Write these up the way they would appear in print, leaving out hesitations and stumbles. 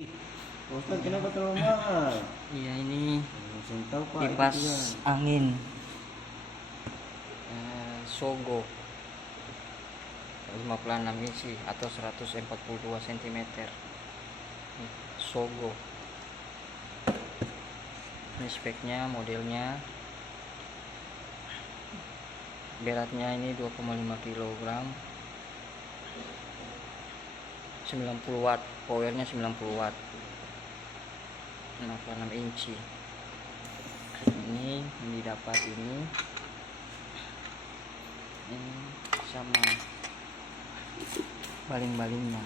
Ustaz, kenapa terlalu mahal? Iya, ini Langsung tahu Pak. kipas itu ya. angin Sogo 56 inci atau 142 cm. Sogo. Ini speknya, modelnya. Beratnya ini 2,5 kg. 90 watt, powernya 90 watt. 66 inci. Ini didapat ini sama baling-balingnya.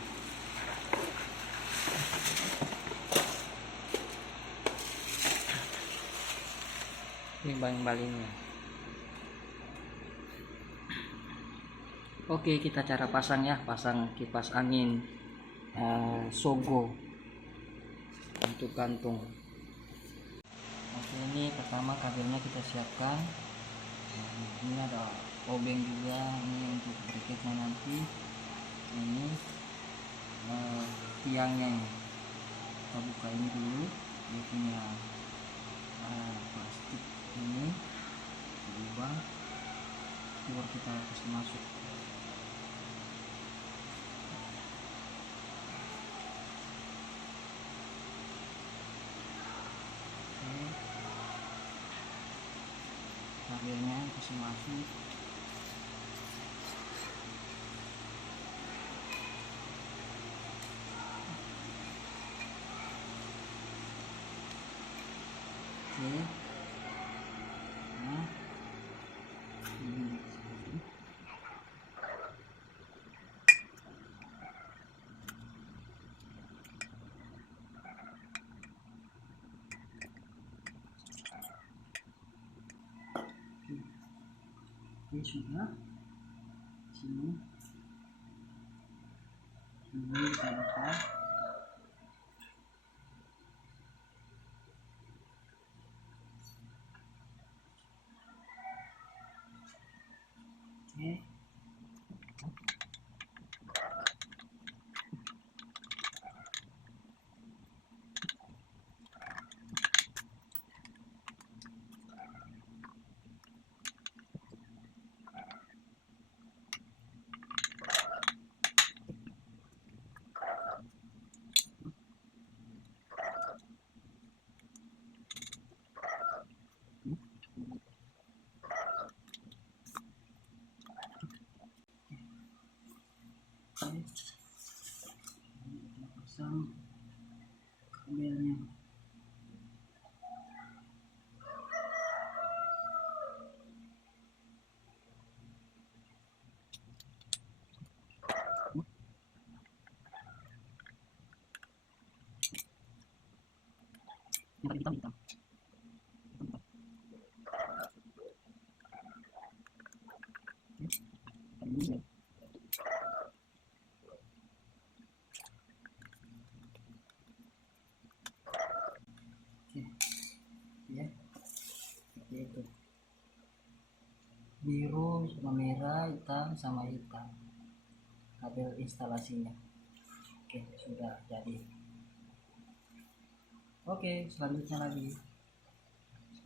Ini baling-balingnya. Oke, kita cara pasang ya, pasang kipas angin Sogo untuk gantung. Oke, ini pertama kabelnya kita siapkan. Ini ada obeng juga, ini untuk berikutnya nanti. Ini tiangnya ini. Kita buka ini dulu, dia punya plastik ini diubah, baru kita kasih masuk. Kabelnya kasih masuk. Oke. Nah, ini. Oke, sudah. Sini kita buka. Oke. Kita pasang kabelnya. Hitam. Ya, seperti itu. Biru sama merah, hitam sama hitam kabel instalasinya. Oke, sudah jadi. Oke, selanjutnya lagi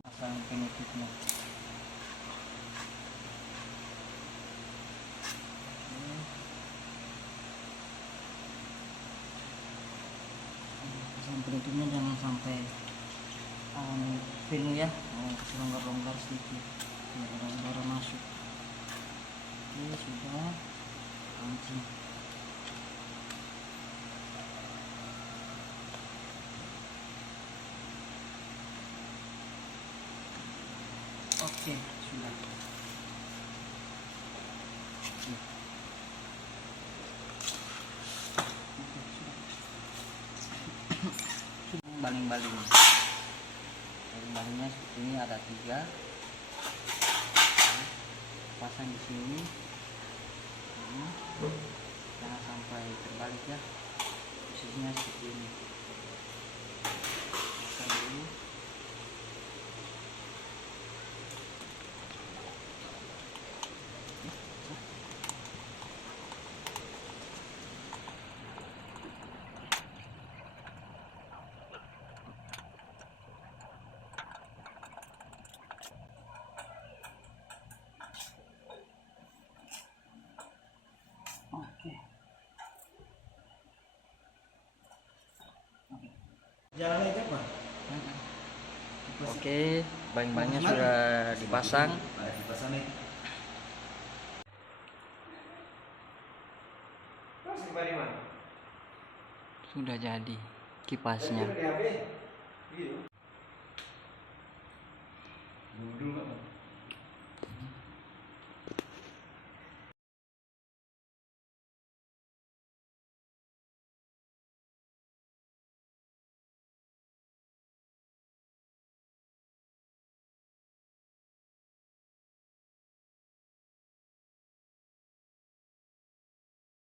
pasang penutupnya. Pasang penutupnya jangan sampai penuh ya, kasih longgar-longgar sedikit biar ada udara masuk. Oke, sudah. Pancing. Oke, sudah. Baling-balingnya seperti ini, ada 3. Pasang di sini. Jangan sampai terbalik ya. Posisinya seperti ini. Pasang dulu. Jalan aja pak. Oke, bang-bangnya sudah dipasang. Dipasang nih. Sudah jadi kipasnya. Dulu